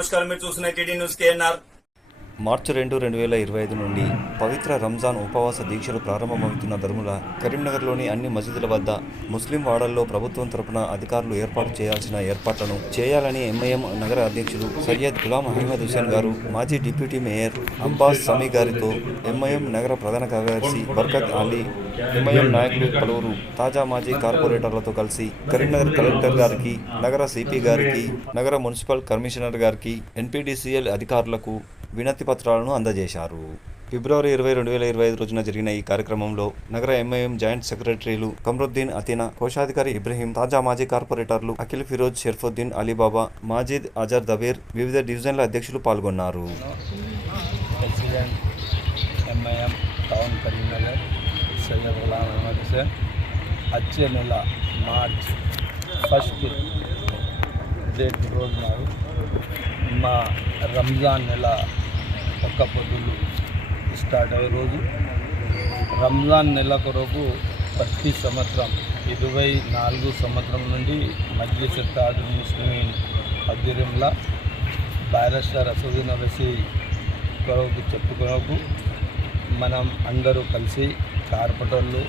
నమస్కారం. మీరు చూస్తున్న టీడీ న్యూస్ కేఎన్ఆర్. మార్చి 2, 2025 నుండి పవిత్ర రంజాన్ ఉపవాస దీక్షలు ప్రారంభమవుతున్న ధర్ముల కరీంనగర్లోని అన్ని మసీదుల వద్ద ముస్లిం వాడల్లో ప్రభుత్వం తరపున అధికారులు ఏర్పాటు చేయాల్సిన ఏర్పాట్లను చేయాలని ఎంఐఎం నగర అధ్యక్షులు సయ్యద్ గులాం అహ్మద్ హుసేన్ గారు మాజీ డిప్యూటీ మేయర్ అబ్బాస్ సమీ గారితో ఎంఐఎం నగర ప్రధాన కార్యదర్శి బర్కత్ అలీ, ఎంఐఎం నాయకులు పలువురు తాజా మాజీ కార్పొరేటర్లతో కలిసి కరీంనగర్ కలెక్టర్ గారికి, నగర సిపి గారికి, నగర మున్సిపల్ కమిషనర్ గారికి, ఎన్పీడీసీఎల్ అధికారులకు వినతి పత్రాలను అందజేశారు. ఫిబ్రవరి 20, 2025 రోజున జరిగిన ఈ కార్యక్రమంలో నగర ఎంఐఎం జాయింట్ సెక్రటరీలు కమరుద్దీన్ అతీనా, కోశాధికారి ఇబ్రహీం, తాజా మాజీ కార్పొరేటర్లు అఖిల్ ఫిరోజ్, షర్ఫుద్దీన్, అలీబాబా, మాజిద్, అజర్ దబీర్, వివిధ డివిజన్ల అధ్యక్షులు పాల్గొన్నారు. ఎంఐఎం టౌన్ కరీంనగర్ సయ్యద్ గులాం అహ్మద్ హుసేన్ వచ్చే నెల మార్చ్ 1 డేట్ రోజు నాడు మా రంజాన్ నెల ఒక్క పొద్దులు స్టార్ట్ అయ్యే రోజు. రంజాన్ నెల కొరకు ప్రతి సంవత్సరం 24 సంవత్సరం నుండి మజ్లిస్ ఇత్తెహాదుల్ ముస్లిమీన్ ఆధ్వర్యంలో బారిస్టర్ అసదుద్దీన్ ఓవైసీ కొరకు చెప్పుకొరకు మనం అందరూ కలిసి కార్పొరేటర్లు,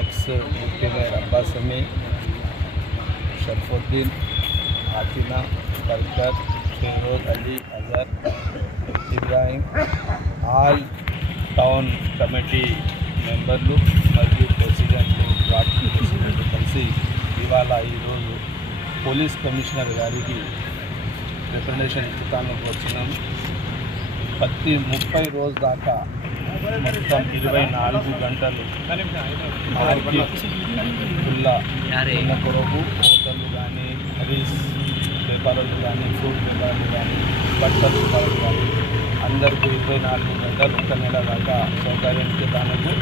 ex deputy mayor Abbas Sami, Sharfuddin, Athina, Barkat, Firoz, Ali, Azhar, Ibrahim, all town committee మెంబర్లు మరియు ప్రెసిడెంట్లు, వార్డు ప్రెసిడెంట్లు కలిసి ఇవాళ ఈరోజు పోలీస్ కమిషనర్ గారికి రిప్రజెంటేషన్ ఇచ్చుతానికి వచ్చినాము. ప్రతి 30 రోజు దాకా మొత్తం 24 గంటలు మార్కెట్ ఫుల్లా ఉన్న కొరకు హోటళ్ళు కానీ, హరీస్ వ్యాపారులు కానీ, ఫ్రూట్ వ్యాపారులు కానీ, బట్టల వ్యాపారులు కానీ అందరికీ 24 గంటలు ఒక నెల దాకా సౌకర్యం ఇచ్చేదానికి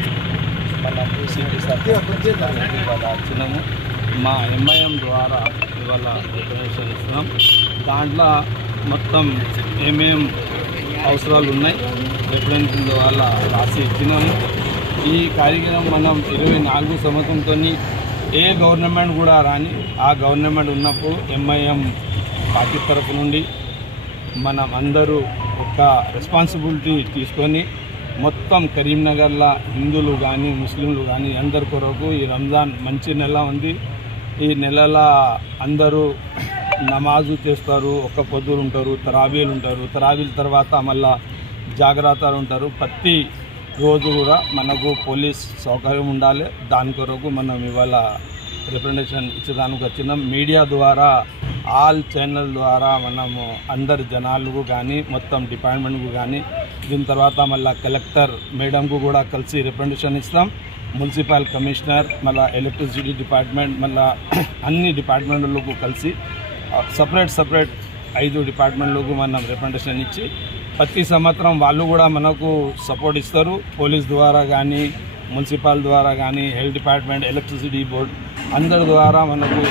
మనం సిటీ సర్కార్కి ఇవాళ వచ్చినాము. మా ఎంఐఎం ద్వారా ఇవాళ రిప్రజెంటేషన్ ఇస్తున్నాం. దాంట్లో మొత్తం ఏమేం అవసరాలు ఉన్నాయి రిప్రజెంటేషన్ ద్వారా రాసి ఇచ్చినాము. ఈ కార్యక్రమం మనం 24 సంవత్సరంతో ఏ గవర్నమెంట్ కూడా రాని, ఆ గవర్నమెంట్ ఉన్నప్పుడు ఎంఐఎం పార్టీ తరఫు నుండి మనం అందరూ ఒక రెస్పాన్సిబిలిటీ తీసుకొని మొత్తం కరీంనగర్లో హిందువులు కానీ, ముస్లింలు కానీ అందరి కొరకు ఈ రంజాన్ మంచి నెల ఉంది. ఈ నెలలో అందరూ నమాజు చేస్తారు, ఒక్క పొద్దులు ఉంటారు, తరాబీలు ఉంటారు. తరాబీల తర్వాత మళ్ళా జాగ్రత్తలు ఉంటారు. ప్రతి రోజు కూడా మనకు పోలీస్ సౌకర్యం ఉండాలి. దాని కొరకు మనం ఇవాళ రిప్రజెంటేషన్ ఇచ్చేదానికి వచ్చినాం. మీడియా ద్వారా, ఆల్ ఛానల్ ద్వారా మనము అందరి జనాలకు కానీ, మొత్తం డిపార్ట్మెంట్కు కానీ, దీని తర్వాత మళ్ళీ కలెక్టర్ మేడంకు కూడా కలిసి రిప్రజెంటేషన్ ఇస్తాం. మున్సిపల్ కమిషనర్, మళ్ళీ ఎలక్ట్రిసిటీ డిపార్ట్మెంట్, మళ్ళీ అన్ని డిపార్ట్మెంట్లకు కలిసి సపరేట్ 5 డిపార్ట్మెంట్లకు మనం రిప్రజెంటేషన్ ఇచ్చి ప్రతి సంవత్సరం వాళ్ళు కూడా మనకు సపోర్ట్ ఇస్తారు. పోలీస్ ద్వారా కానీ, మున్సిపల్ ద్వారా కానీ, హెల్త్ డిపార్ట్మెంట్, ఎలక్ట్రిసిటీ బోర్డ్ అందరి ద్వారా మనకు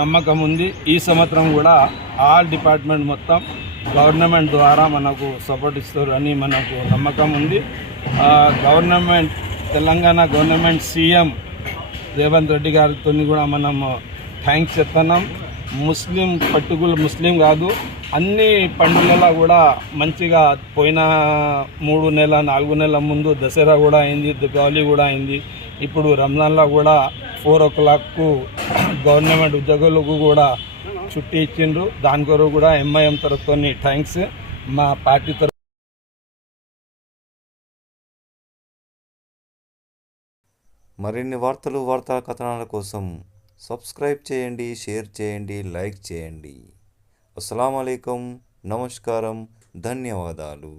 నమ్మకం ఉంది. ఈ సంవత్సరం కూడా ఆల్ డిపార్ట్మెంట్ మొత్తం గవర్నమెంట్ ద్వారా మనకు సపోర్ట్ ఇస్తారు అని మనకు నమ్మకం ఉంది. Government, Telangana government CM Revanth Reddy గారితో కూడా మనం థ్యాంక్స్ చెప్తున్నాం. ముస్లిం కాదు, అన్ని పండుగలలో కూడా మంచిగా పోయిన 3 నెలల 4 నెలల ముందు దసరా కూడా అయింది, దీపావళి కూడా అయింది. ఇప్పుడు రంజాన్లో కూడా 4 o'clockకు గవర్నమెంట్ ఉద్యోగులకు కూడా చుట్టి ఇచ్చిండ్రు. దాని కొరకు కూడా ఎంఐఎం తరఫుతో థ్యాంక్స్. మా పార్టీ తరఫు మరిన్ని వార్తా కథనాల కోసం సబ్స్క్రైబ్ చేయండి, షేర్ చేయండి, లైక్ చేయండి. అస్సలాము అలైకుం, నమస్కారం, ధన్యవాదాలు.